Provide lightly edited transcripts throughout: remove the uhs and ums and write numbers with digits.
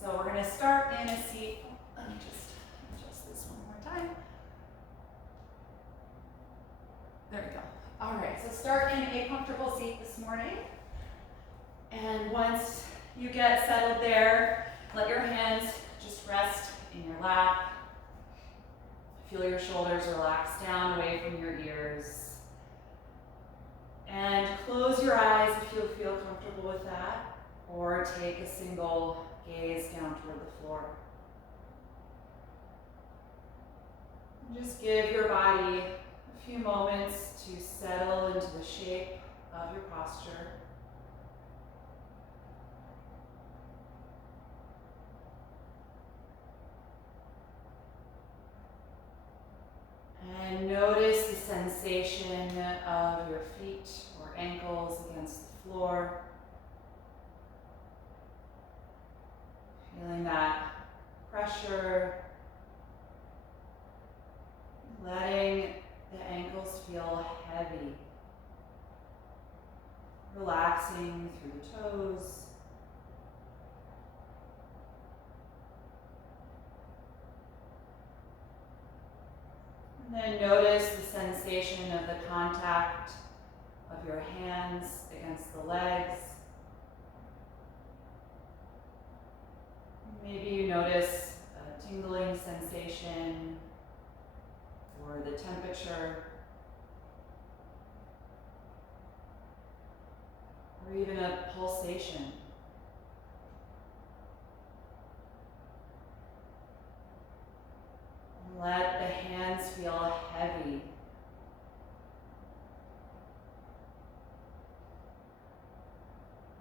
So we're going to start in a seat. Let me just adjust this one more time. There we go. All right, so start in a comfortable seat this morning. And once you get settled there, let your hands just rest in your lap. Feel your shoulders relax down away from your ears. And close your eyes if you feel comfortable with that, or take a single gaze down toward the floor. And just give your body a few moments to settle into the shape of your posture. And notice the sensation of your feet or ankles against the floor. Feeling that pressure. Letting the ankles feel heavy. Relaxing through the toes. And then notice the sensation of the contact of your hands against the legs. Maybe you notice a tingling sensation or the temperature, or even a pulsation. Let the hands feel heavy.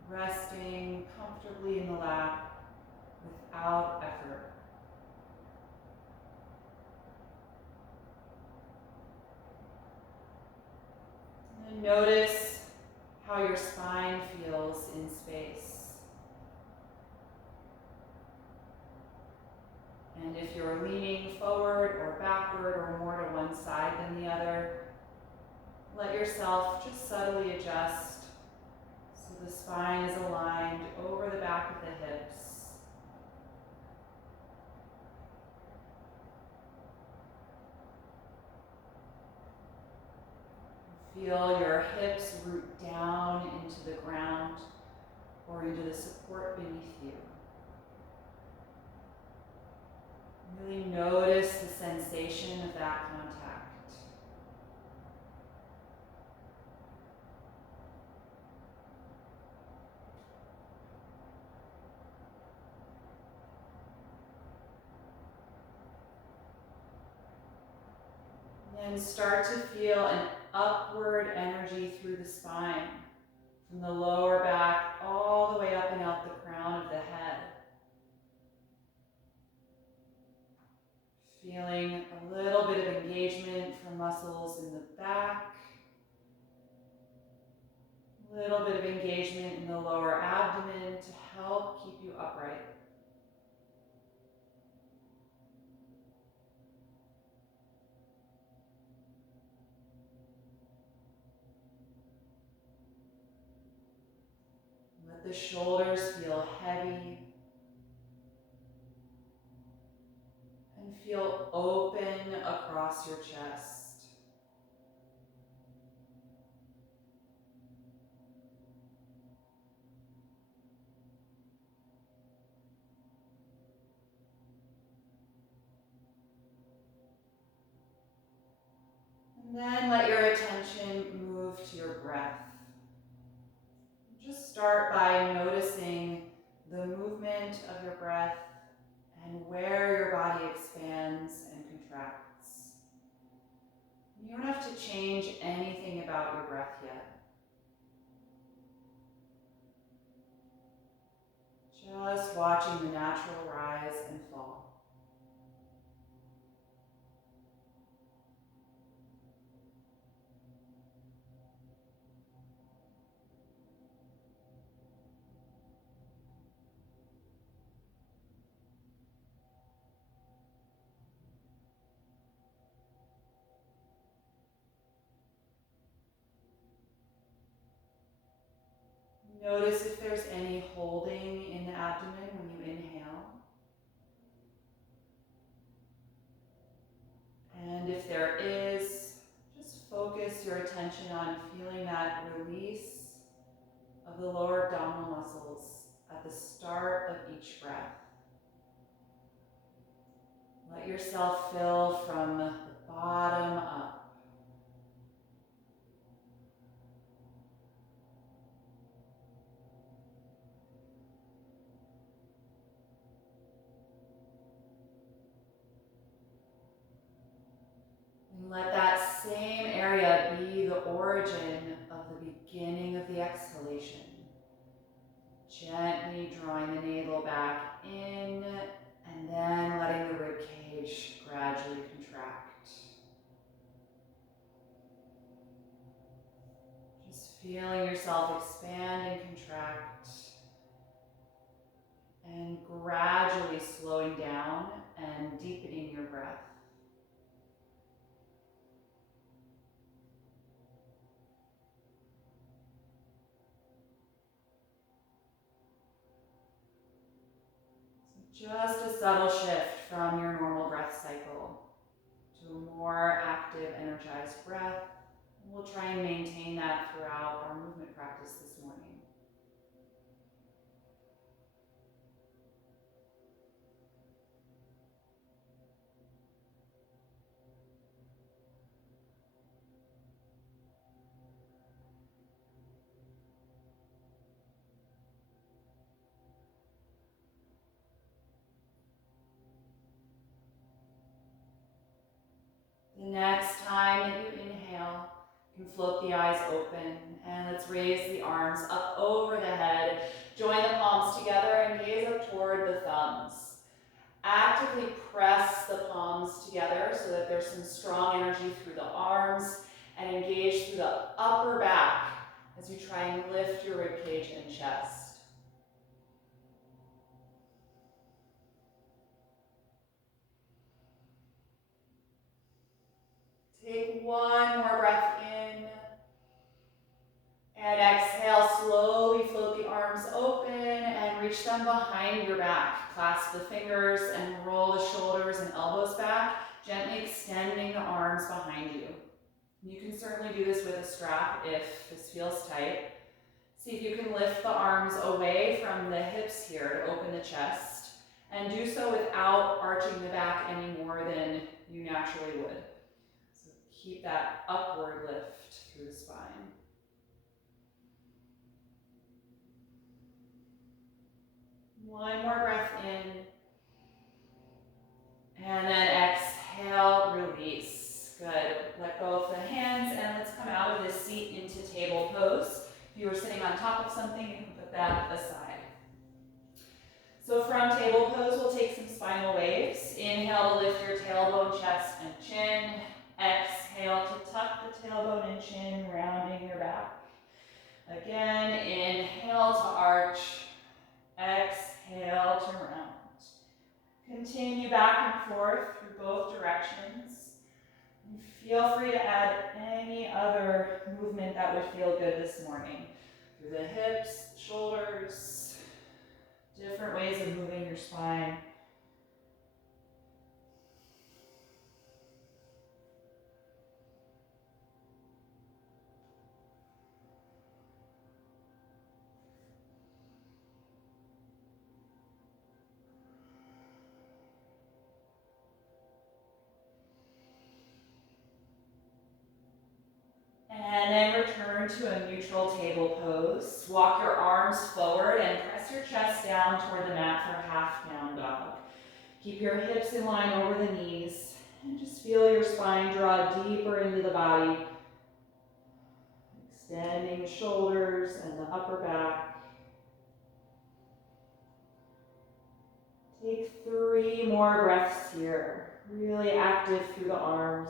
Resting comfortably in the lap without effort. And notice how your spine feels in space. And if you're leaning forward or backward or more to one side than the other, let yourself just subtly adjust so the spine is aligned over the back of the hips. Feel your hips root down into the ground or into the support beneath you. Really notice the sensation of that contact. And then start to feel an upward energy through the spine, from the lower back all the way up and out the crown of the head. Feeling a little bit of engagement from muscles in the back, a little bit of engagement in the lower abdomen to help keep you upright. Let the shoulders feel heavy and feel open across your chest. And then let your attention move to your breath. Just start by noticing the movement of your breath and where your body expands and contracts. You don't have to change anything about your breath yet. Just watching the natural rise and fall. Notice if there's any holding in the abdomen when you inhale. of the lower abdominal muscles at the start of each breath. Let yourself fill from the bottom up. And let that same area be the origin of the beginning of the exhalation. Gently drawing the navel back in and then letting the rib cage gradually contract. Just feeling yourself expand and contract and gradually slowing down and deepening your breath. Just a subtle shift from your normal breath cycle to a more active, energized breath. And we'll try and maintain that throughout our movement practice this morning. The next time that you inhale, you can float the eyes open, and let's raise the arms up over the head. Join the palms together and gaze up toward the thumbs. Actively press the palms together so that there's some strong energy through the arms, and engage through the upper back as you try and lift your ribcage and chest. Take one more breath in. And exhale, slowly float the arms open and reach them behind your back. Clasp the fingers and roll the shoulders and elbows back, gently extending the arms behind you. You can certainly do this with a strap if this feels tight. See if you can lift the arms away from the hips here to open the chest, and do so without arching the back any more than you naturally would. So keep that upward lift through the spine. One more breath in. And then exhale, release. Good. Let go of the hands and let's come out of this seat into table pose. If you were sitting on top of something, you can put that aside. So from table pose, we'll take some spinal waves. Inhale to lift your tailbone, chest, and chin. Exhale to tuck the tailbone and chin, rounding your back. Again, inhale to arch. Exhale to round. Continue back and forth through both directions. And feel free to add any other movement that would feel good this morning. Through the hips, shoulders, different ways of moving your spine. And then return to a neutral table pose. Walk your arms forward and press your chest down toward the mat for half down dog. Keep your hips in line over the knees and just feel your spine draw deeper into the body. Extending the shoulders and the upper back. Take 3 more breaths here. Really active through the arms.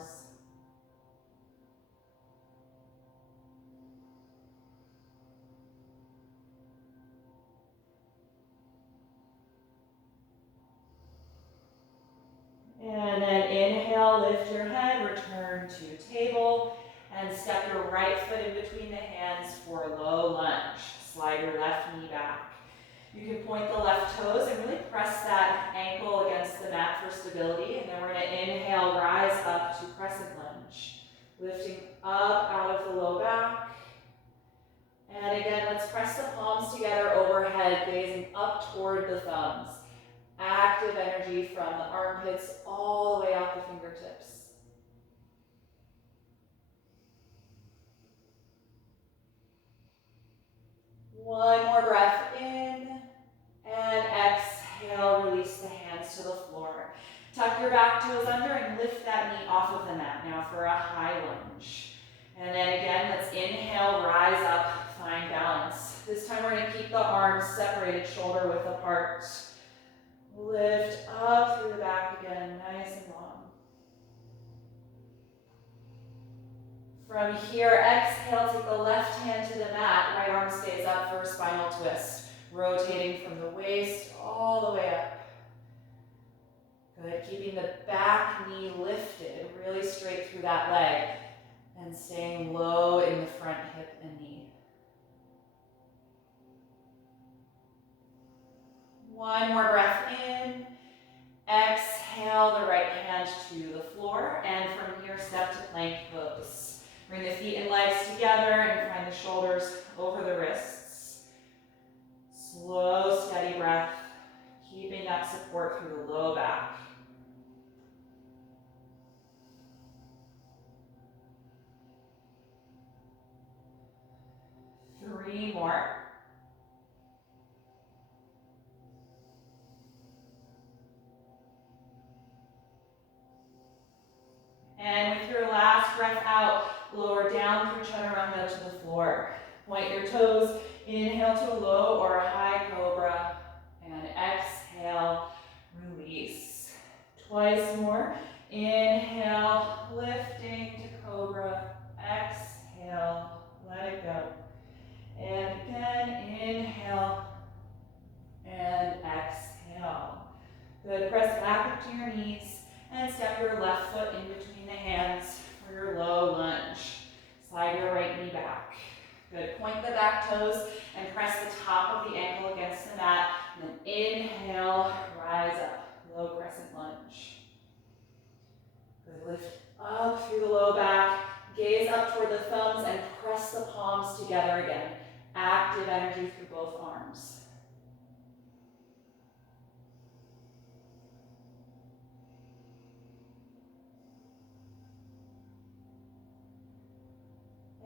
And then inhale, lift your head, return to table, and step your right foot in between the hands for a low lunge. Slide your left knee back. You can point the left toes and really press that ankle against the mat for stability, and then we're going to inhale, rise up to crescent lunge. Lifting up out of the low back. And again, let's press the palms together overhead, gazing up toward the thumbs. Active energy from the armpits all the way out the fingertips. One more breath in, and exhale, release the hands to the floor. Tuck your back toes under and lift that knee off of the mat now for a high lunge. And then again, let's inhale, rise up, find balance. This time we're gonna keep the arms separated, shoulder width apart. Lift up through the back again, nice and long. From here, exhale, take the left hand to the mat, right arm stays up for a spinal twist. Rotating from the waist all the way up. Good, keeping the back knee lifted, really straight through that leg, and staying low in the front hip and knee. One more breath in. Exhale the right hand to the floor, and from here, step to plank pose. Bring the feet and legs together and find the shoulders over the wrists. Slow, steady breath, keeping that support through the low back. Three more. And with your last breath out, lower down through chaturanga to the floor. Point your toes, inhale to a low or a high cobra, and exhale, release. Twice more. Inhale, lifting to cobra, exhale, let it go. And again, inhale, and exhale. Good, press back up to your knees, and step your left foot in between the hands for your low lunge. Slide your right knee back. Good, point the back toes and press the top of the ankle against the mat. And then inhale, rise up, low crescent lunge. Good, lift up through the low back. Gaze up toward the thumbs and press the palms together again. Active energy through both arms.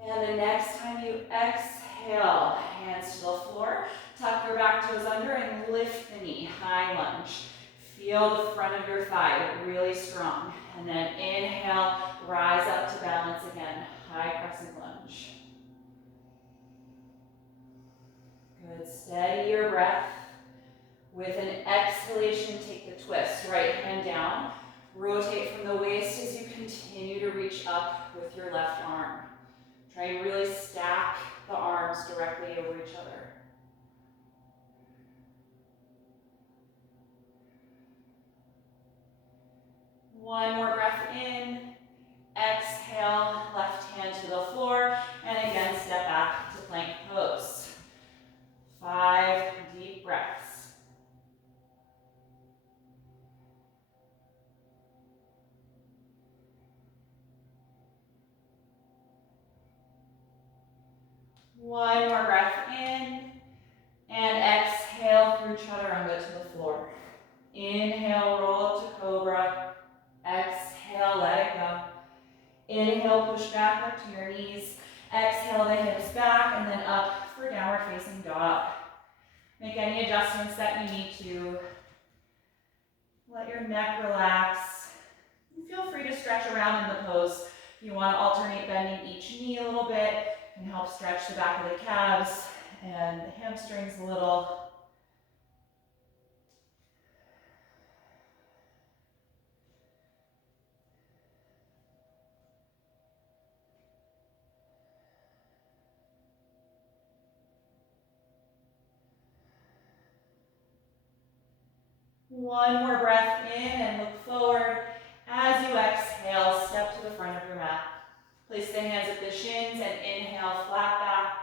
And the next time you exhale, hands to the floor, tuck your back toes under and lift the knee, high lunge. Feel the front of your thigh really strong. And then inhale, rise up to balance again, high crescent lunge. Good, steady your breath. With an exhalation, take the twist, right hand down. Rotate from the waist as you continue to reach up with your left arm. Try and really stack the arms directly over each other. One more breath in. Exhale, left hand to the floor, and again, step back to plank pose. 5 deep breaths. One more breath in, and exhale through chaturanga to the floor. Inhale, roll up to cobra. Exhale, let it go. Inhale, push back up to your knees. Exhale, the hips back, and then up for downward facing dog. Make any adjustments that you need to. Let your neck relax. Feel free to stretch around in the pose. If you want to alternate bending each knee a little bit, can help stretch the back of the calves and the hamstrings a little. One more breath in and look forward. As you exhale, step to the front of your mat. Place the hands at the shins and inhale, flat back.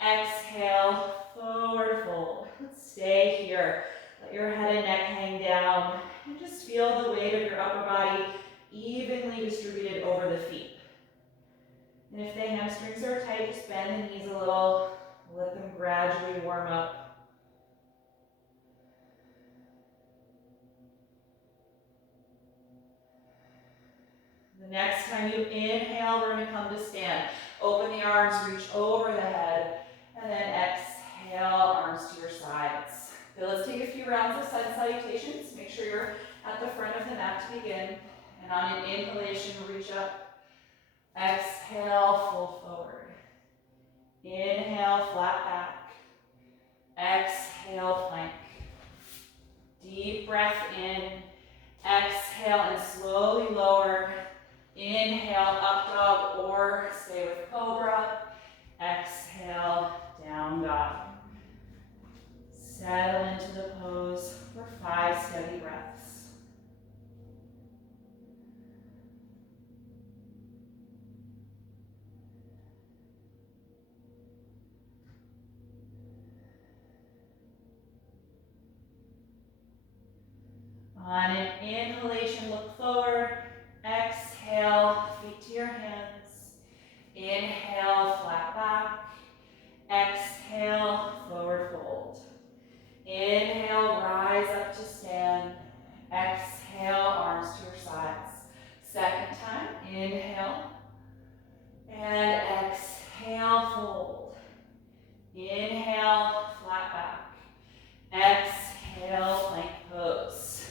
Exhale, forward fold. Stay here. Let your head and neck hang down. And just feel the weight of your upper body evenly distributed over the feet. And if the hamstrings are tight, just bend the knees a little. Let them gradually warm up. The next time you inhale, we're going to come to stand. Open the arms, reach over the head, and then exhale, arms to your sides. So let's take a few rounds of sun salutations. Make sure you're at the front of the mat to begin. And on an inhalation, reach up. Exhale, fold forward. Inhale, flat back. Exhale, plank. Deep breath in. Exhale and slowly lower. Inhale, up dog or stay with cobra. Exhale, down dog. Settle into the pose for 5 steady breaths. On an inhalation, look forward. Exhale, feet to your hands. Inhale, flat back. Exhale, forward fold. Inhale, rise up to stand. Exhale, arms to your sides. Second time, inhale. And exhale, fold. Inhale, flat back. Exhale, plank pose.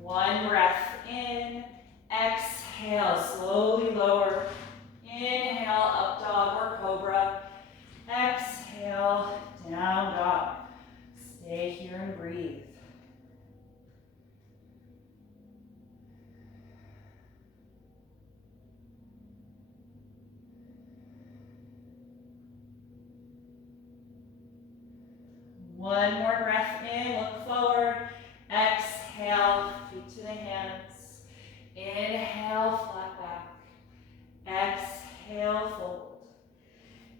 One breath in. Exhale, slowly lower. Inhale, up dog or cobra. Exhale, down dog. Stay here and breathe. One more breath in, look forward. Exhale, feet to the hands. Inhale, flat back. Exhale, fold.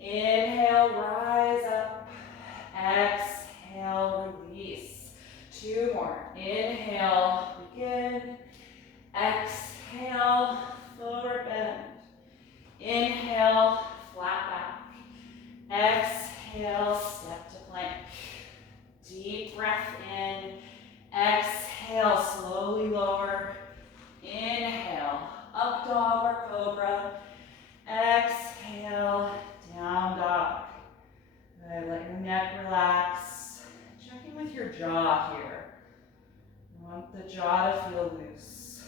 Inhale, rise up. Exhale, release. 2 more. Inhale, begin. Exhale, forward bend. Inhale, flat back. Exhale, step to plank. Deep breath in. Exhale, slowly lower. Inhale, up dog or cobra. Exhale, down dog. Good, let your neck relax. Check in with your jaw here. You want the jaw to feel loose.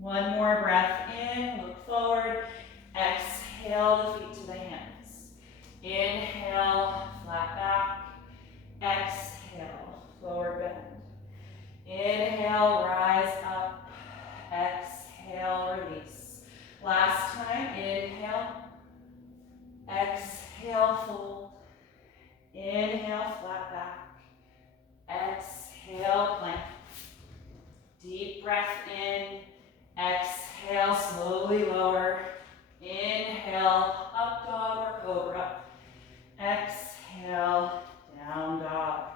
One more breath in, look forward. Exhale, the feet to the hands. Inhale, flat back. Exhale, forward bend. Inhale, rise up. Exhale, release. Last time, inhale. Exhale, fold. Inhale, flat back. Exhale, plank. Deep breath in. Exhale, slowly lower. Inhale, up dog or cobra. Exhale, down dog.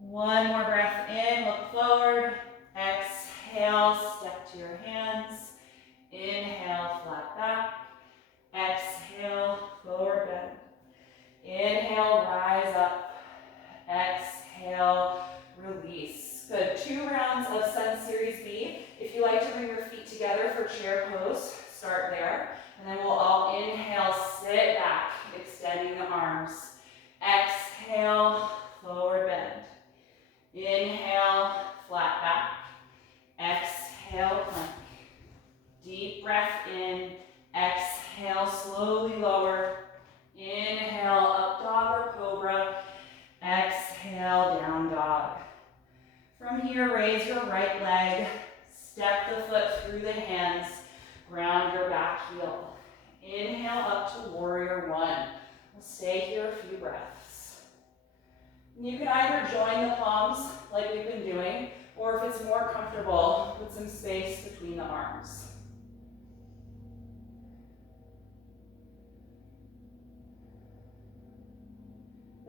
One more breath in, look forward. Exhale, step to your hands. Inhale, flat back. Exhale, forward bend. Inhale, rise up. Exhale, release. Good. 2 rounds of Sun Series B. If you like to bring your feet together for chair pose, start there. And then we'll all inhale, sit back, extending the arms. Exhale, forward bend. Inhale, flat back. Exhale, plank. Deep breath in. Exhale, slowly lower. Inhale, up dog or cobra. Exhale, down dog. From here, raise your right leg. Step the foot through the hands. Ground your back heel. Inhale up to warrior 1. We'll stay here a few breaths. You can either join the palms like we've been doing, or if it's more comfortable, put some space between the arms.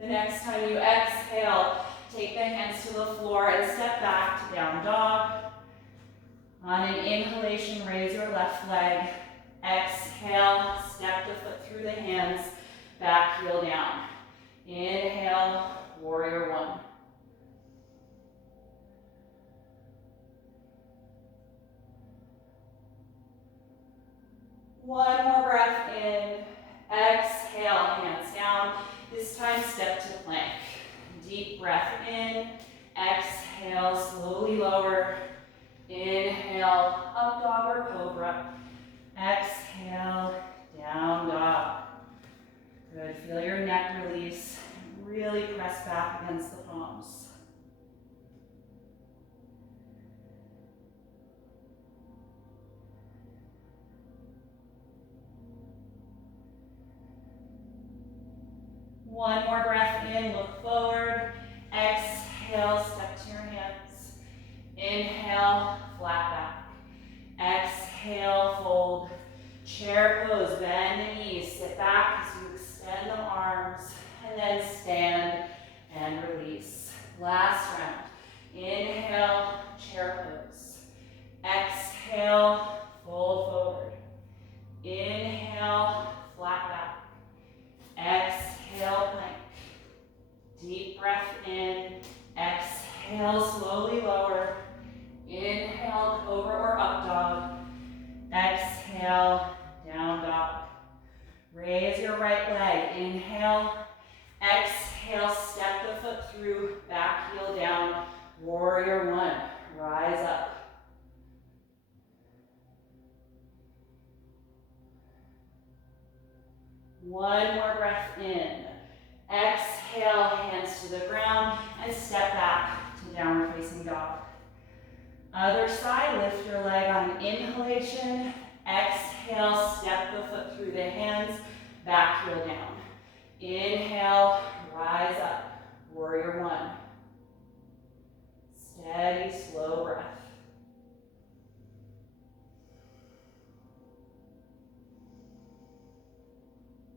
The next time you exhale, take the hands to the floor and step back to down dog. On an inhalation, raise your left leg. Exhale, step the foot through the hands, back heel down. Inhale, warrior one. One more breath in. Exhale, hands down. This time, step to plank. Deep breath in. Exhale, slowly lower. Inhale, up dog or cobra. Exhale, down dog. Good, feel your neck release. Really press back against the palms. One more breath in, look forward. Exhale, step to your hands. Inhale, flat back. Exhale, fold. Chair pose, bend the knees, sit back as you extend the arms, and then stand and release. Last round. Inhale, chair pose. Exhale, fold forward. Inhale, flat back. Exhale, plank. Deep breath in. Exhale, slowly lower. Inhale, cobra or up dog. Exhale, down dog. Raise your right leg. Inhale. Exhale, step the foot through, back heel down. Warrior one. Rise up. One more breath in. Exhale, hands to the ground, and step back to downward facing dog. Other side, lift your leg on inhalation. Exhale, step the foot through the hands, back heel down. Inhale, rise up. Warrior one. Steady, slow breath.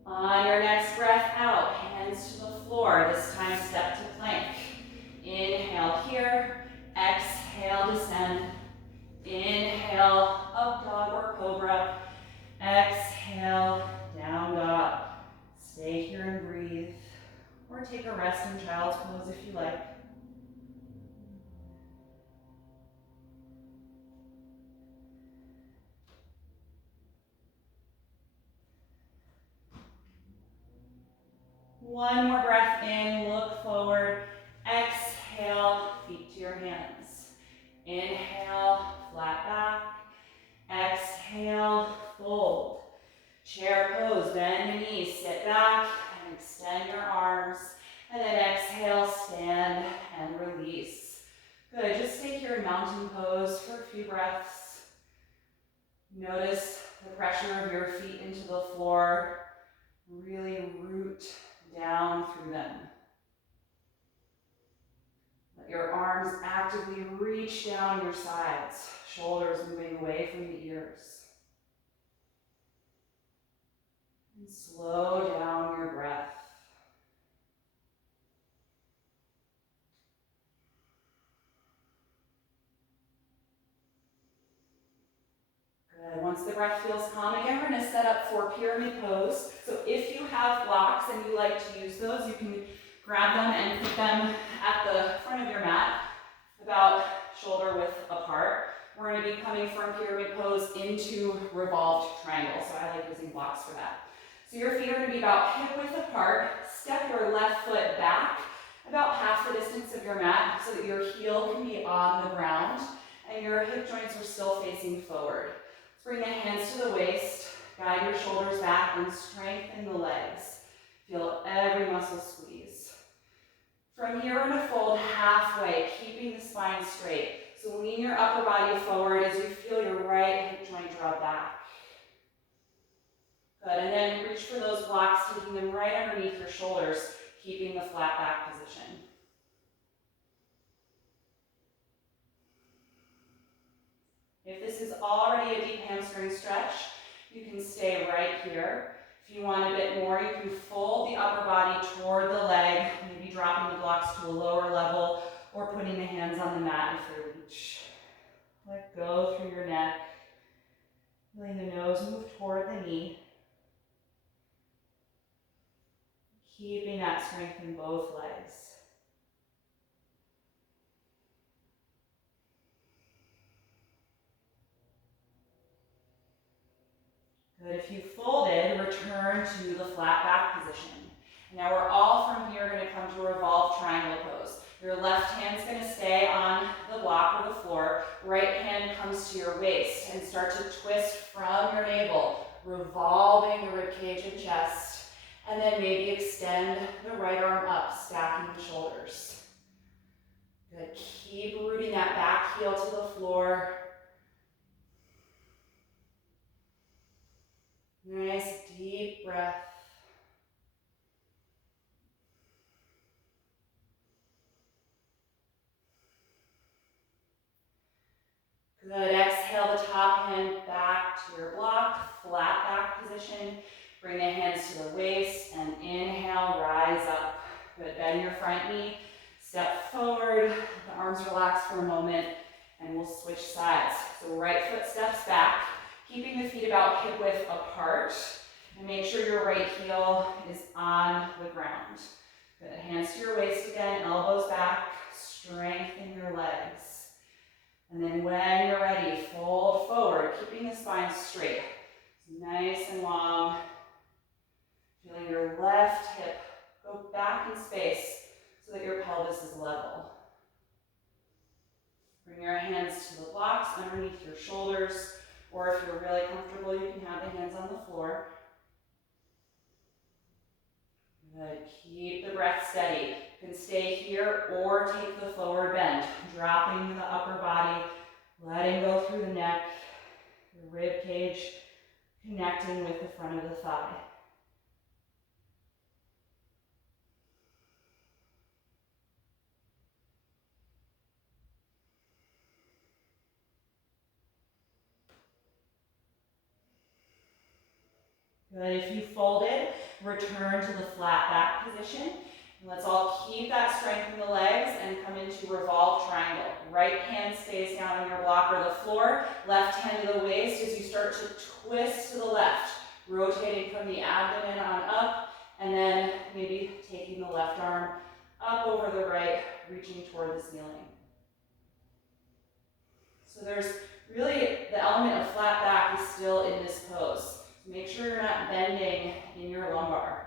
On your next breath out, hands to the floor. This time, step to plank. Inhale here. Exhale, descend. Inhale, up dog or cobra. Exhale, down dog. Stay here and breathe. Or take a rest in child's pose if you like. One more breath in, look forward. Exhale, feet to your hands. Inhale, flat back. Exhale, fold. Chair pose, bend the knees, sit back and extend your arms. And then exhale, stand and release. Good, just stay here in mountain pose for a few breaths. Notice the pressure of your feet into the floor. Really root down through them. Let your arms actively reach down your sides, shoulders moving away from the ears. And slow down your breath. Good. Once the breath feels calm again, we're going to set up for pyramid pose. So if you have blocks and you like to use those, you can grab them and put them at the front of your mat, about shoulder width apart. We're going to be coming from pyramid pose into revolved triangle, so I like using blocks for that. So your feet are going to be about hip width apart. Step your left foot back about half the distance of your mat so that your heel can be on the ground and your hip joints are still facing forward. Let's bring the hands to the waist, guide your shoulders back and strengthen the legs. Feel every muscle squeeze. From here, we're going to fold halfway, keeping the spine straight. So lean your upper body forward as you feel your right hip joint draw back. Good, and then reach for those blocks, taking them right underneath your shoulders, keeping the flat back position. If this is already a deep hamstring stretch, you can stay right here. If you want a bit more, you can fold the upper body toward the leg, maybe dropping the blocks to a lower level or putting the hands on the mat if they reach. Let go through your neck, letting the nose move toward the knee. Keeping that strength in both legs. Good. If you folded, return to the flat back position. Now we're all from here going to come to a revolved triangle pose. Your left hand's going to stay on the block or the floor. Right hand comes to your waist and start to twist from your navel, revolving the rib cage and chest. And then maybe extend the right arm up, stacking the shoulders. Good. Keep rooting that back heel to the floor. Nice deep breath. Good. Exhale the top hand back to your block, flat back position. Bring the hands to the waist and inhale, rise up. Good. Bend your front knee, step forward, the arms relax for a moment, and we'll switch sides. So right foot steps back, keeping the feet about hip width apart, and make sure your right heel is on the ground. Good. Hands to your waist again, elbows back, strengthen your legs. And then when you're ready, fold forward, keeping the spine straight. Nice and long. Feeling your left hip go back in space so that your pelvis is level. Bring your hands to the blocks underneath your shoulders, or if you're really comfortable, you can have the hands on the floor. Good. Keep the breath steady. You can stay here or take the forward bend, dropping the upper body, letting go through the neck, the rib cage, connecting with the front of the thigh. Good. If you folded, return to the flat back position. And let's all keep that strength in the legs and come into revolved triangle. Right hand stays down on your block or the floor. Left hand to the waist as you start to twist to the left, rotating from the abdomen on up, and then maybe taking the left arm up over the right, reaching toward the ceiling. So there's really the element of flat back is still in this pose. Make sure you're not bending in your lumbar.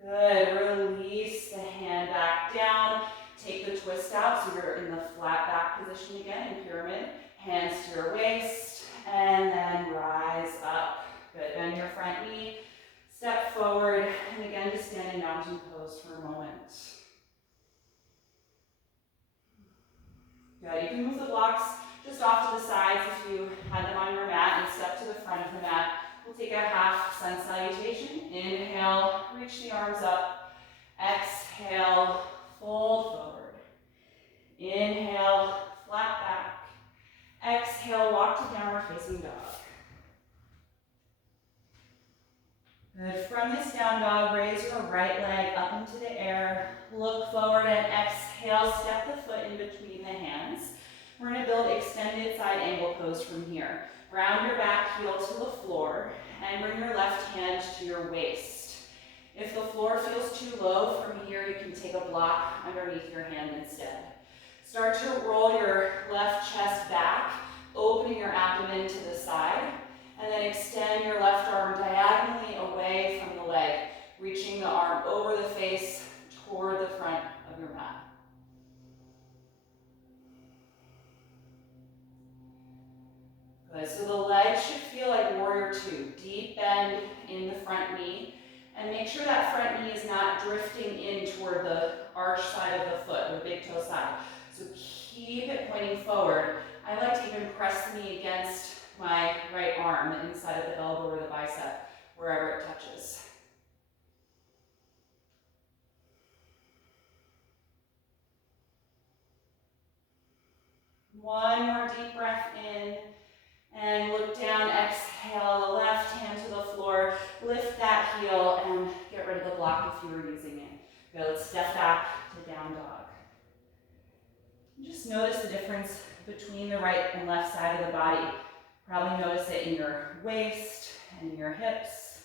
Good. Release the hand back down. Take the twist out so you're in the flat back position again in pyramid. Hands to your waist and then rise up. Good. Bend your front knee. Step forward and again just stand in mountain pose for a moment. Good. You can move the blocks just off to the sides if you had them on your mat and step to the front of the mat. We'll take a half sun salutation. Inhale, reach the arms up. Exhale, fold forward. Inhale, flat back. Exhale, walk to downward facing dog. Good. From this down dog, raise your right leg up into the air. Look forward and exhale, step the foot in between the hands. We're going to build extended side angle pose from here. Ground your back heel to the floor and bring your left hand to your waist. If the floor feels too low from here, you can take a block underneath your hand instead. Start to roll your left chest back, opening your abdomen to the side, and then extend your left arm diagonally away from the leg, reaching the arm over the face toward the front of your mat. Good, so the legs should feel like warrior two. Deep bend in the front knee, and make sure that front knee is not drifting in toward the arch side of the foot, the big toe side. So keep it pointing forward. I like to even press the knee against my right arm, the inside of the elbow or the bicep, wherever it touches. One more deep breath in. And look down, exhale, the left hand to the floor. Lift that heel and get rid of the block if you were using it. Good, step back to down dog. Just notice the difference between the right and left side of the body. Probably notice it in your waist and your hips.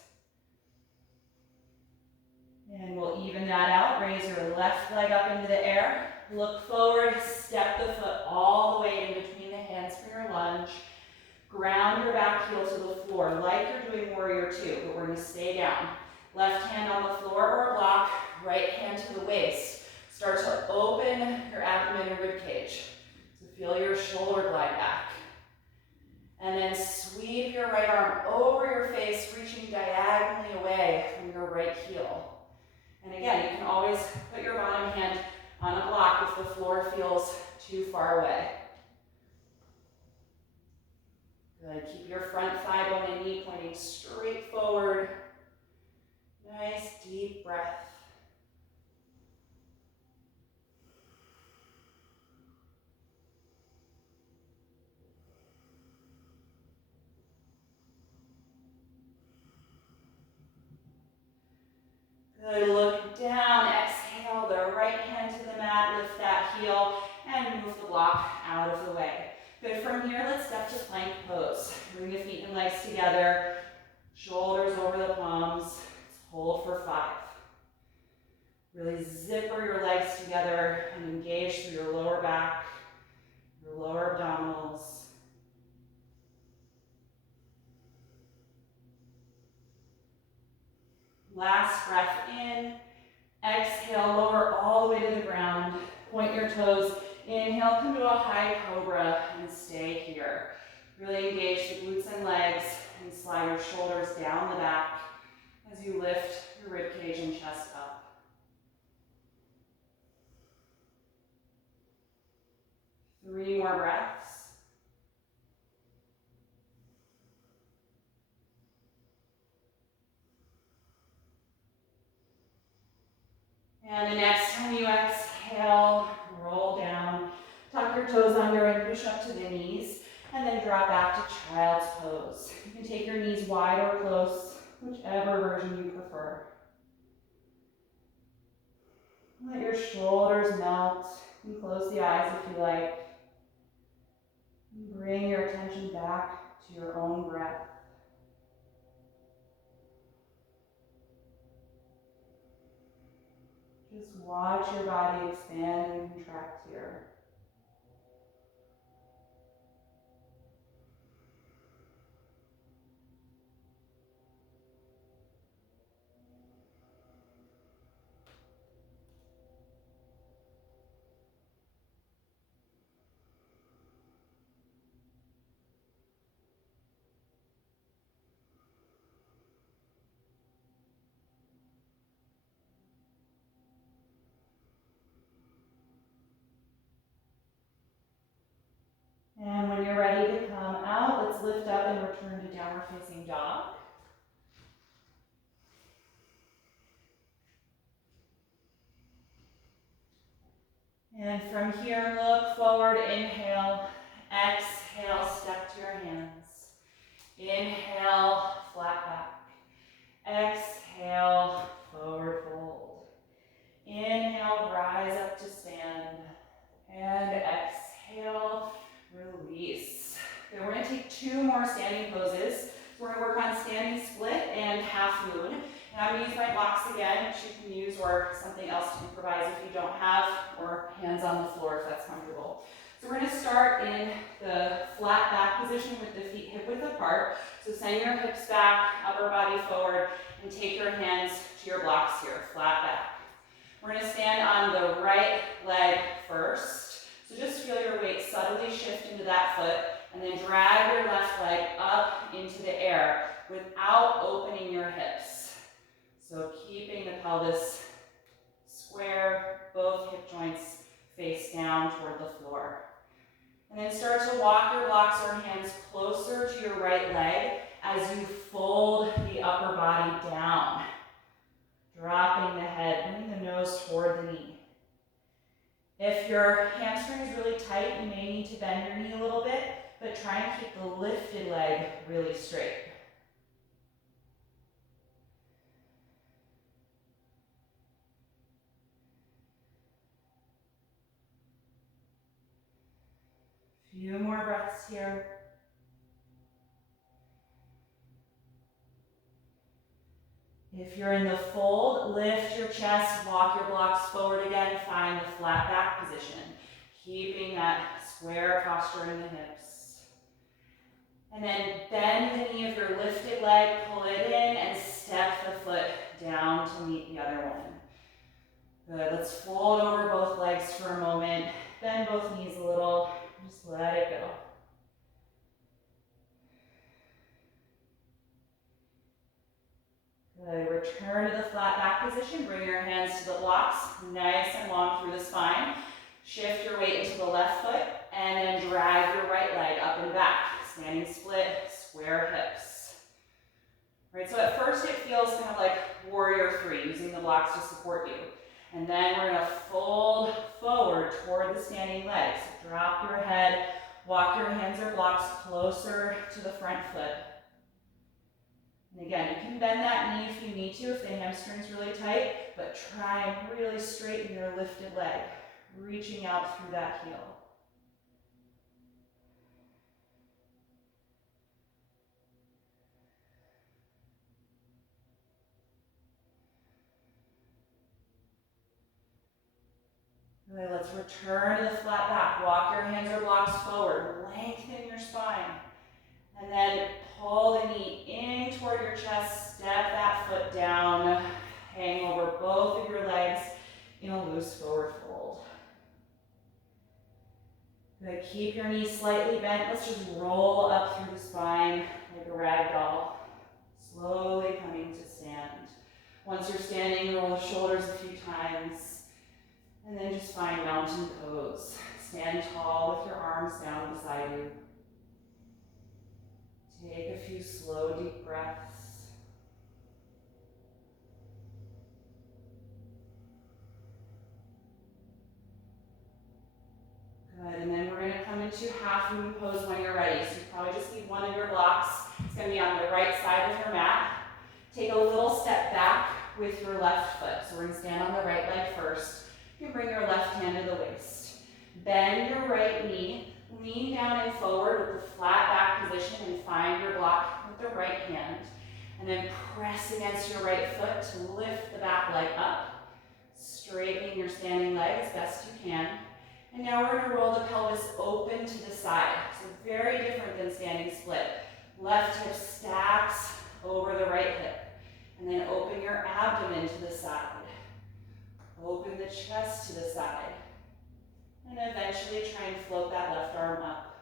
And we'll even that out. Raise your left leg up into the air. Look forward, step the foot all the way in between the hands for your lunge. Ground your back heel to the floor like you're doing warrior two, but we're going to stay down. Left hand on the floor or a block, right hand to the waist. Start to open your abdomen and rib cage. So feel your shoulder glide back. And then sweep your right arm over your face, reaching diagonally away from your right heel. And again, you can always put your bottom hand on a block if the floor feels too far away. Good. Keep your front thigh bone and knee pointing straight forward. Nice deep breath. Good. Look down. Exhale the right hand to the mat. Lift that heel and move the block out of the way. Good. From here, let's step to plank pose. Bring the feet and legs together. Shoulders over the palms. Let's hold for 5. Really zipper your legs together and engage through your lower back, your lower abdominals. Last breath in. Exhale, lower all the way to the ground. Point your toes. Inhale, come to a high cobra and stay here. Really engage the glutes and legs and slide your shoulders down the back as you lift your rib cage and chest up. Three more breaths. And the next time you exhale, roll down. Tuck your toes under and push up to the knees. And then drop back to child's pose. You can take your knees wide or close, whichever version you prefer. Let your shoulders melt. You can close the eyes if you like. Bring your attention back to your own breath. Just watch your body expand and contract here. And when you're ready to come out, let's lift up and return to downward facing dog. And from here, look forward, inhale, exhale, step to your hands. Inhale, flat back. Exhale, forward fold. Inhale, rise up to stand. And exhale, release. Okay, we're going to take 2 more standing poses. We're going to work on standing split and half moon. And I'm going to use my blocks again, which you can use, or something else to improvise if you don't have, or hands on the floor if that's comfortable. So we're going to start in the flat back position with the feet hip width apart. So send your hips back, upper body forward, and take your hands to your blocks here, flat back. We're going to stand on the right leg first. So just feel your weight subtly shift into that foot, and then drag your left leg up into the air without opening your hips. So keeping the pelvis square, both hip joints face down toward the floor. And then start to walk your blocks or hands closer to your right leg as you fold the upper body down. Dropping the head, bringing the nose toward the knee. If your hamstring is really tight, you may need to bend your knee a little bit, but try and keep the lifted leg really straight. Few more breaths here. If you're in the fold, lift your chest, walk your blocks forward again, find the flat back position, keeping that square posture in the hips. And then bend the knee of your lifted leg, pull it in, and step the foot down to meet the other one. Good, let's fold over both legs for a moment, bend both knees a little, just let it go. Good, return to the flat back position, bring your hands to the blocks, nice and long through the spine. Shift your weight into the left foot, and then drag your right leg up and back. Standing split, square hips. Right, so at first it feels kind of like warrior three, using the blocks to support you. And then we're gonna fold forward toward the standing legs. Drop your head, walk your hands or blocks closer to the front foot. And again, you can bend that knee if you need to, if the hamstring's really tight, but try and really straighten your lifted leg, reaching out through that heel. Okay, let's return to the flat back. Walk your hands or blocks forward, lengthen your spine. And then pull the knee in toward your chest, step that foot down, hang over both of your legs in a loose forward fold. Good, keep your knees slightly bent. Let's just roll up through the spine like a rag doll, slowly coming to stand. Once you're standing, roll the shoulders a few times, and then just find mountain pose. Stand tall with your arms down beside you. Take a few slow, deep breaths. Good, and then we're gonna come into half moon pose when you're ready. So you probably just need one of your blocks. It's gonna be on the right side of your mat. Take a little step back with your left foot. So we're gonna stand on the right leg first. You can bring your left hand to the waist. Bend your right knee, lean down and forward with the flat back position and find your block with the right hand. And then press against your right foot to lift the back leg up, straightening your standing leg as best you can. And now we're gonna roll the pelvis open to the side. So very different than standing split. Left hip stacks over the right hip. And then open your abdomen to the side. Open the chest to the side. And eventually try and float that left arm up.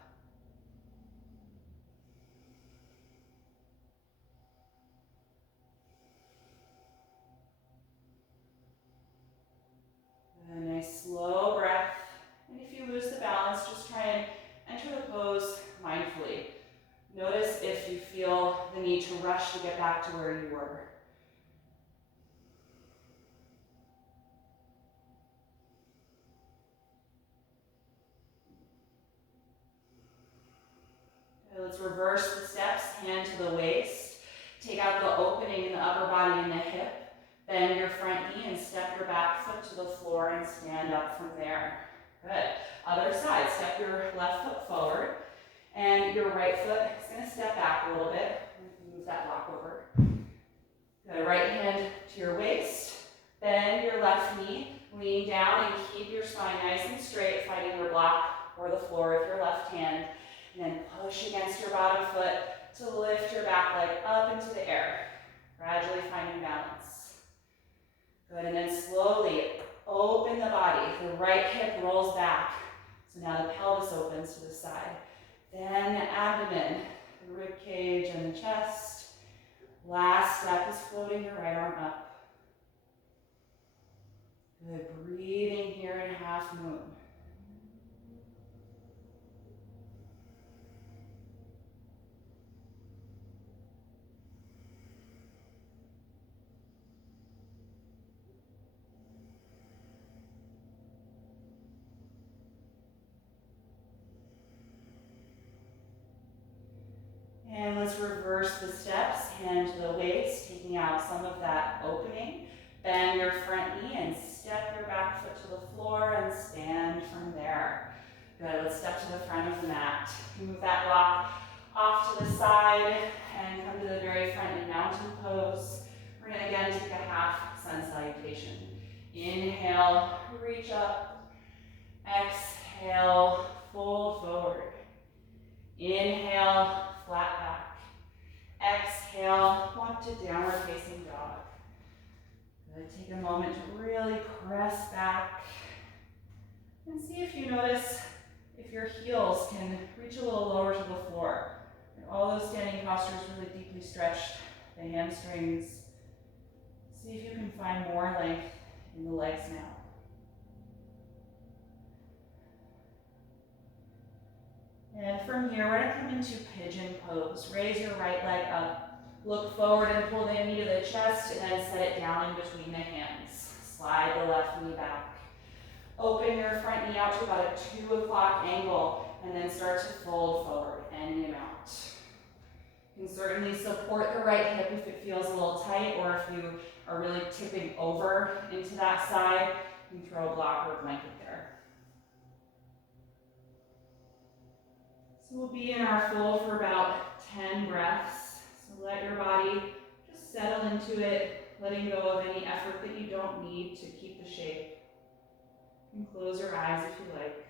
A nice slow breath. And if you lose the balance, just try and enter the pose mindfully. Notice if you feel the need to rush to get back to where you were. Okay, let's reverse the steps, hand to the waist. Take out the opening in the upper body and the hip. Bend your front knee and step your back foot to the floor and stand up from there. Good. Other side, step your left foot forward and your right foot is going to step back a little bit. Move that block over. Good. Right hand to your waist. Bend your left knee, lean down and keep your spine nice and straight, fighting your block or the floor with your left hand. And then push against your bottom foot to lift your back leg up into the air, gradually finding balance. Good, and then slowly open the body. The right hip rolls back. So now the pelvis opens to the side. Then the abdomen, the rib cage and the chest. Last step is floating your right arm up. Good, breathing here in half moon. let's reverse the steps, hand to the waist, taking out some of that opening. Bend your front knee and step your back foot to the floor and stand from there. Good, let's step to the front of the mat. Move that block off to the side and come to the very front in mountain pose. We're gonna again take a half sun salutation. Inhale, reach up. Exhale, fold forward. Inhale, flat back. Exhale, walk to downward facing dog. Good, take a moment to really press back. And see if you notice if your heels can reach a little lower to the floor. And all those standing postures really deeply stretched the hamstrings. See if you can find more length in the legs now. And from here, we're gonna come into pigeon pose. Raise your right leg up. Look forward and pull the knee to the chest and then set it down in between the hands. Slide the left knee back. Open your front knee out to about a 2 o'clock angle and then start to fold forward, any amount. You can certainly support the right hip if it feels a little tight, or if you are really tipping over into that side, you can throw a block or a blanket there. So we'll be in our fold for about 10 breaths. So let your body just settle into it, letting go of any effort that you don't need to keep the shape. You can close your eyes if you like.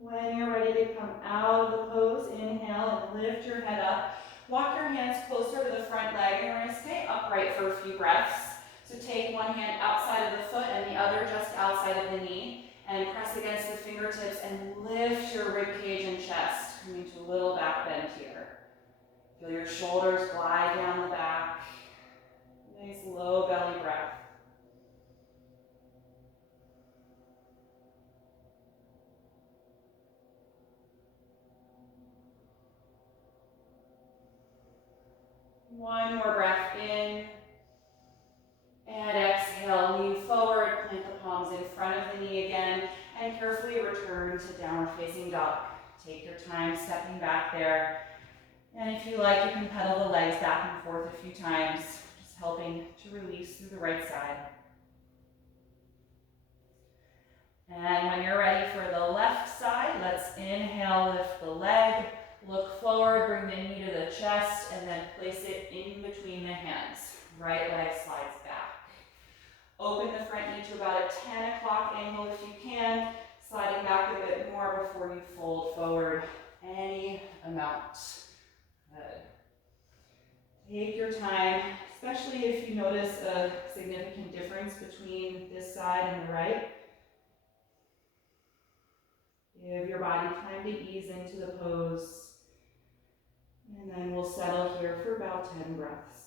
When you're ready to come out of the pose, inhale and lift your head up. Walk your hands closer to the front leg, and we're going to stay upright for a few breaths. So take one hand outside of the foot and the other just outside of the knee, and press against the fingertips and lift your rib cage and chest, coming to a little back bend here. Feel your shoulders glide down the back. Nice low belly breath. One more breath in. And exhale, lean forward, plant the palms in front of the knee again, and carefully return to downward facing dog. Take your time stepping back there. And if you like, you can pedal the legs back and forth a few times, just helping to release through the right side. And when you're ready for the left side, let's inhale, lift the leg, look forward, bring the knee to the chest, and then place it in between the hands. Right leg slides back. Open the front knee to about a 10 o'clock angle if you can, sliding back a bit more before you fold forward any amount. Good. Take your time, especially if you notice a significant difference between this side and the right. Give your body time to ease into the pose, and then we'll settle here for about 10 breaths.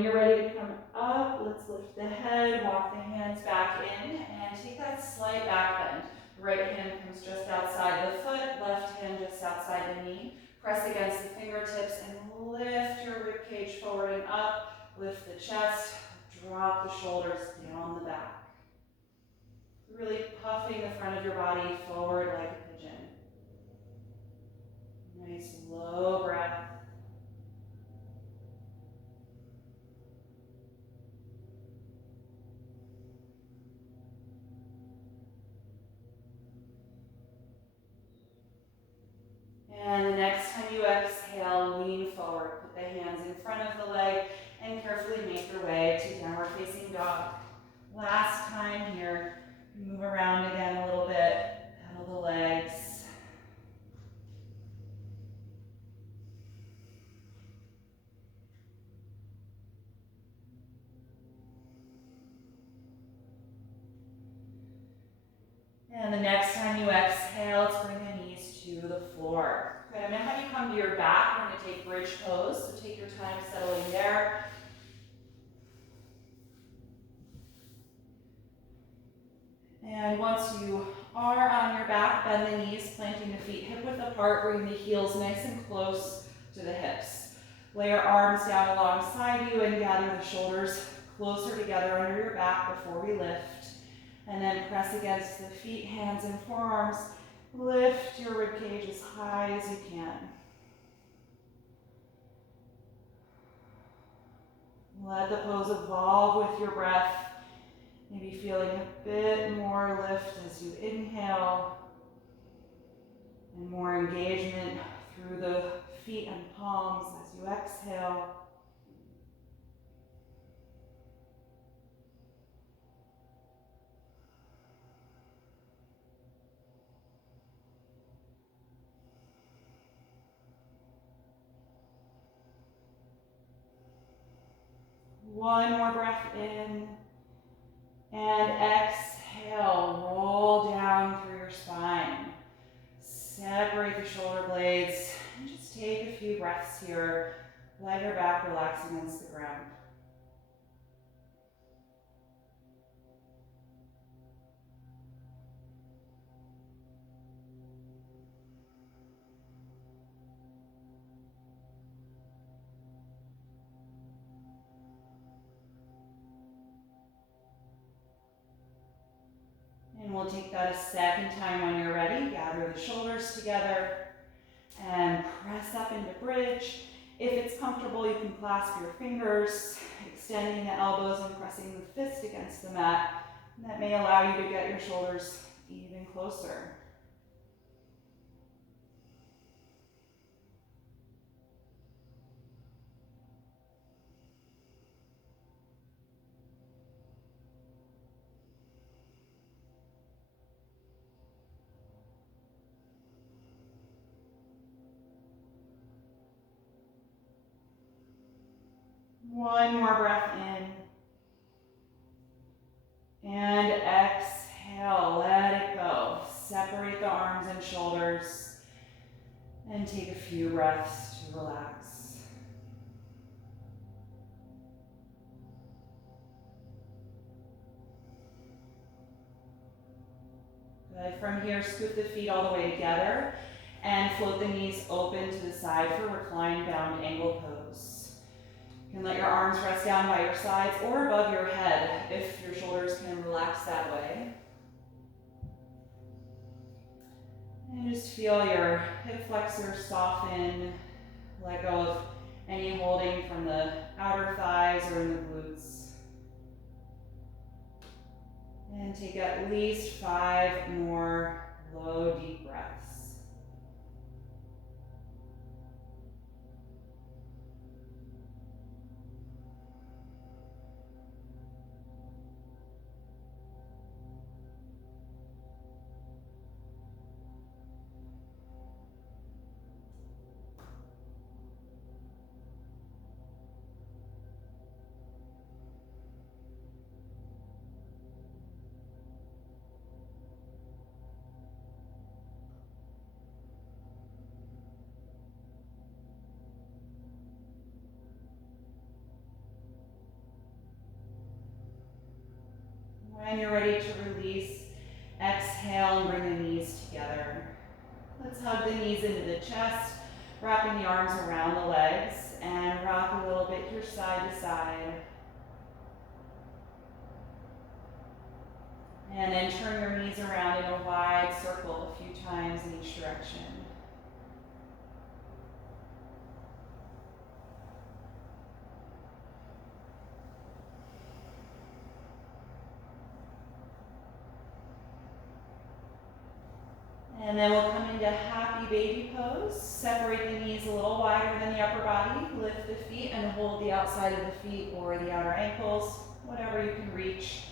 when you're ready to come up, let's lift the head, walk the hands back in, and take that slight back bend. The right hand comes just outside the foot, left hand just outside the knee. Press against the fingertips and lift your rib cage forward and up. Lift the chest, drop the shoulders down the back. Really puffing the front of your body forward like a pigeon. Nice low breath. And the next time you exhale, lean forward. Put the hands in front of the leg and carefully make your way to downward facing dog. Last time here, move around again a little bit, pedal the legs. And the next time you exhale, let's bring the knees to the floor. Okay, I'm going to have you come to your back. We're going to take bridge pose, so take your time settling there. And once you are on your back, bend the knees, planting the feet hip width apart, bring the heels nice and close to the hips. Lay your arms down alongside you and gather the shoulders closer together under your back before we lift. And then press against the feet, hands and forearms. Lift your rib cage as high as you can. Let the pose evolve with your breath. Maybe feeling a bit more lift as you inhale and more engagement through the feet and palms as you exhale. One more breath in, and exhale, roll down through your spine. Separate the shoulder blades, and just take a few breaths here. Let your back relax against the ground. And we'll take that a second time when you're ready. Gather the shoulders together and press up into bridge. If it's comfortable, you can clasp your fingers, extending the elbows and pressing the fist against the mat. And that may allow you to get your shoulders even closer. One more breath in. And exhale, let it go. Separate the arms and shoulders and take a few breaths to relax. Good. From here, scoot the feet all the way together and float the knees open to the side for reclined bound angle pose. You can let your arms rest down by your sides or above your head if your shoulders can relax that way. And just feel your hip flexors soften. Let go of any holding from the outer thighs or in the glutes. And take at least 5 more low, deep breaths. When you're ready to release, exhale and bring the knees together. Let's hug the knees into the chest, wrapping the arms around the legs, and rock a little bit here side to side. And then turn your knees around in a wide circle a few times in each direction. And then we'll come into happy baby pose. Separate the knees a little wider than the upper body. Lift the feet and hold the outside of the feet or the outer ankles, whatever you can reach.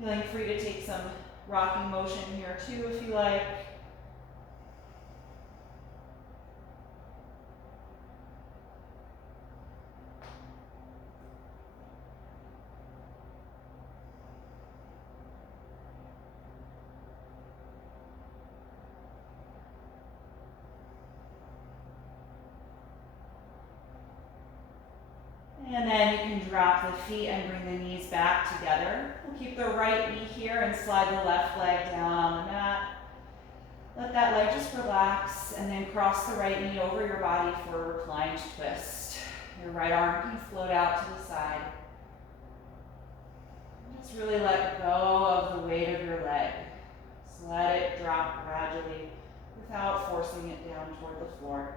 Feeling free to take some rocking motion here too if you like. And then you can drop the feet and bring the knees back together. We'll keep the right knee here and slide the left leg down on the mat. Let that leg just relax and then cross the right knee over your body for a reclined twist. Your right arm can float out to the side. Just really let go of the weight of your leg. Just let it drop gradually without forcing it down toward the floor.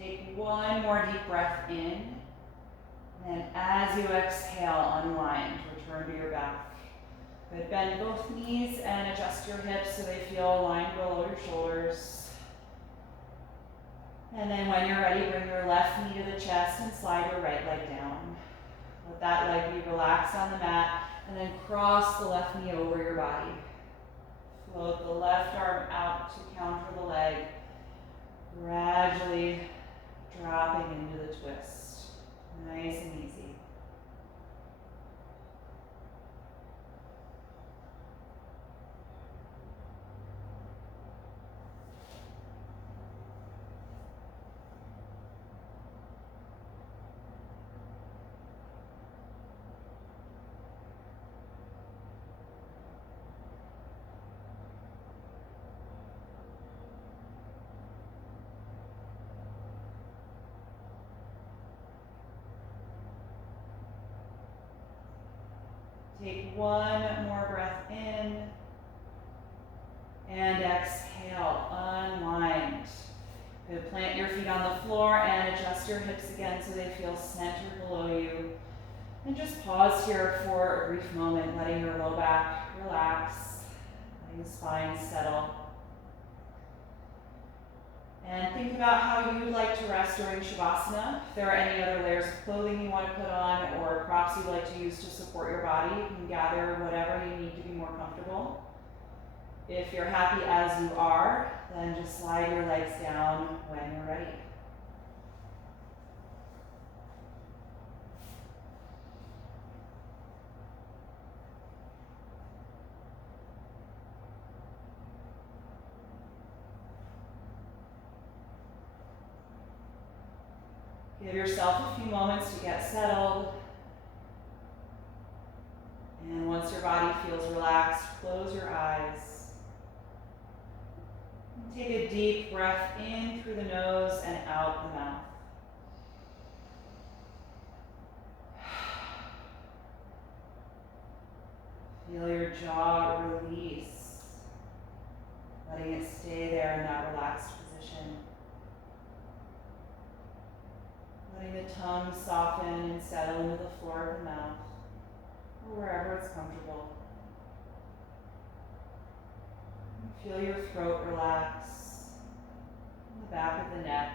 Take one more deep breath in, and as you exhale, unwind, return to your back. Good, bend both knees and adjust your hips so they feel aligned below your shoulders. And then when you're ready, bring your left knee to the chest and slide your right leg down. Let that leg be relaxed on the mat, and then cross the left knee over your body. Float the left arm out to counter the leg, gradually dropping into the twist. Nice and easy. Take one more breath in and exhale, unwind. Good, plant your feet on the floor and adjust your hips again so they feel centered below you. And just pause here for a brief moment, letting your low back relax, letting the spine settle. And think about how you'd like to rest during Shavasana. If there are any other layers of clothing you want to put on or props you'd like to use to support your body, you can gather whatever you need to be more comfortable. If you're happy as you are, then just slide your legs down when you're ready. Give yourself a few moments to get settled. And once your body feels relaxed, close your eyes. And take a deep breath in through the nose and out the mouth. Feel your jaw release, letting it stay there in that relaxed position. Letting the tongue soften and settle into the floor of the mouth, or wherever it's comfortable. And feel your throat relax, and the back of the neck.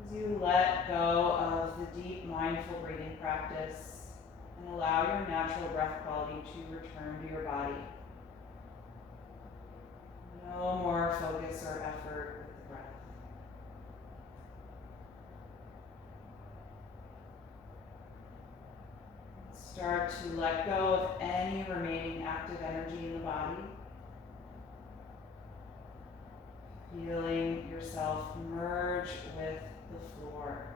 As you let go of the deep mindful breathing practice and allow your natural breath quality to return to your body. No more focus or effort with the breath. Start to let go of any remaining active energy in the body. Feeling yourself merge with the floor.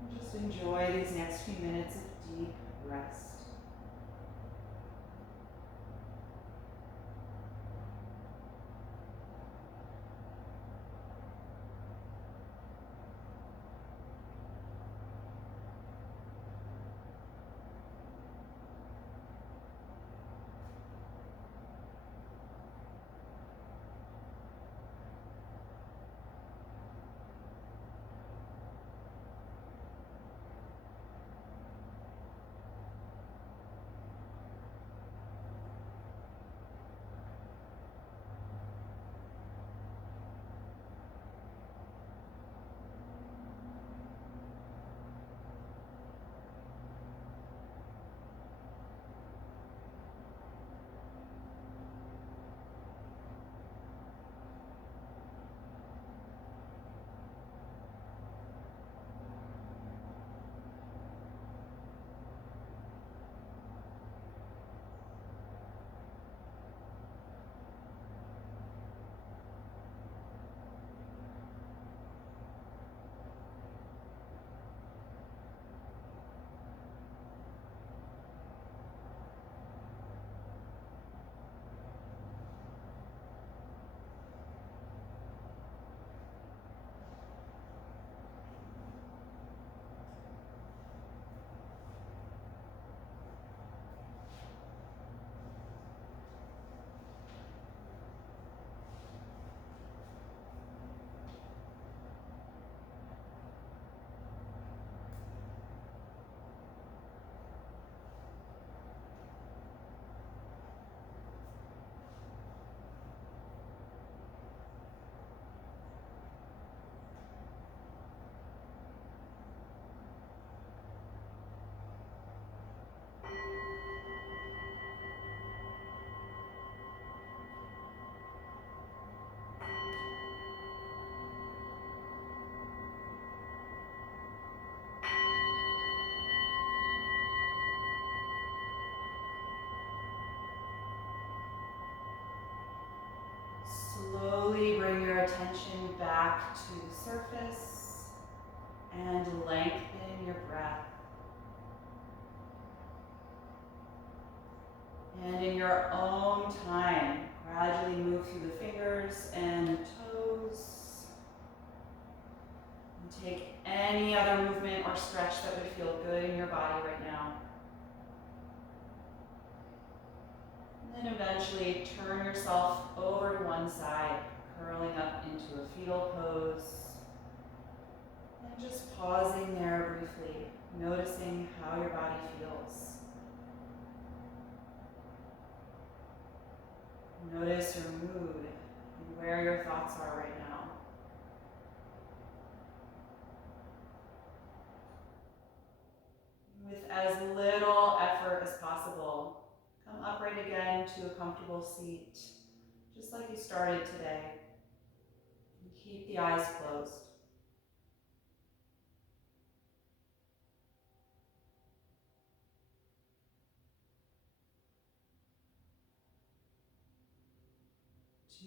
And just enjoy these next few minutes of deep rest. Slowly bring your attention back to the surface and lengthen your breath. And in your own time, gradually move through the fingers and toes. And take any other movement or stretch that would feel good in your body right now. And then eventually turn yourself over to one side, curling up into a fetal pose. And just pausing there briefly, noticing how your body feels. Notice your mood and where your thoughts are right now. With as little effort as possible, come upright again to a comfortable seat, just like you started today. And keep the eyes closed.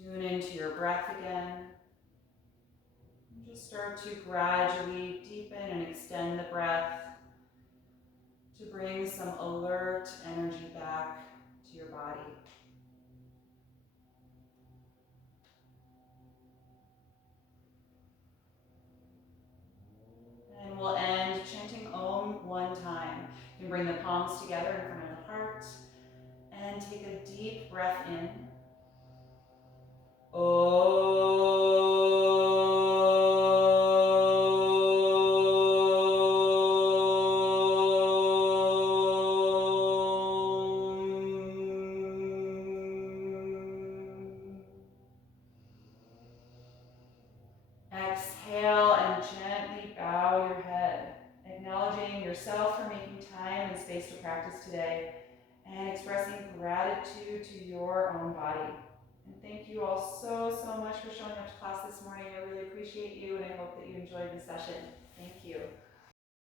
Tune into your breath again. And just start to gradually deepen and extend the breath to bring some alert energy back to your body. And we'll end chanting Om one time. You can bring the palms together in front of the heart and take a deep breath in. Exhale and gently bow your head, acknowledging yourself for making time and space to practice. practice today and expressing gratitude to your own body. And thank you all so, so much for showing up to class this morning. I really appreciate you, and I hope that you enjoyed the session. Thank you.